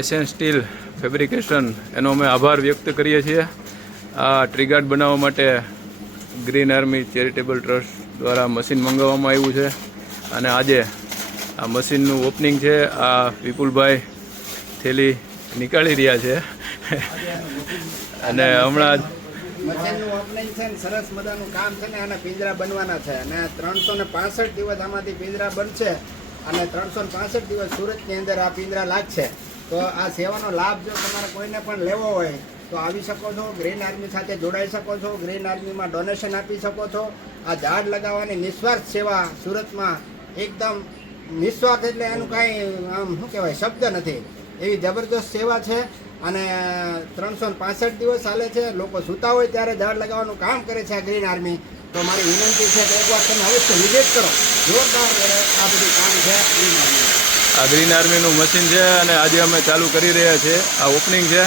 Asian steel fabrication એનો અમે આભાર વ્યક્ત કરીએ છીએ. આ ટ્રીગાર્ડ બનાવવા માટે ગ્રીન આર્મી ચેરિટેબલ ટ્રસ્ટ દ્વારા મશીન મંગાવવામાં આવ્યું છે અને આજે આ મશીનનું ઓપનિંગ છે. આ વિપુલભાઈ થેલી નીકાળી રહ્યા છે અને હમણાં મશીનનું ઓપનિંગ છે ને સરસ મજાનું કામ છે ને આના પિંજરા બનવાના છે અને 365 દિવસ આમાંથી પિંજરા બનશે અને 365 દિવસ સુરતની અંદર આ પિંજરા લાગશે. તો આ સેવાનો લાભ જો તમારે કોઈને પણ લેવો હોય તો આવી શકો છો, ગ્રીન આર્મી સાથે જોડાઈ શકો છો, ગ્રીન આર્મીમાં ડોનેશન આપી શકો છો. આ ઝાડ લગાવવાની નિસ્વાર્થ સેવા સુરતમાં એકદમ નિસ્વાર્થ એટલે એનું કાંઈ આમ શું કહેવાય શબ્દ નથી, એવી જબરદસ્ત સેવા છે અને 365 દિવસ ચાલે છે. લોકો સૂતા હોય ત્યારે ઝાડ લગાવવાનું કામ કરે છે આ ગ્રીન આર્મી. તો મારી વિનંતી છે કે એકવાર તમે અવશ્ય વિઝિટ કરો. જોરદાર આ બધું કામ છે ગ્રીન આર્મી. આ ગ્રીન આર્મીનું મશીન છે અને આજે અમે ચાલુ કરી રહ્યા છીએ. આ ઓપનિંગ છે.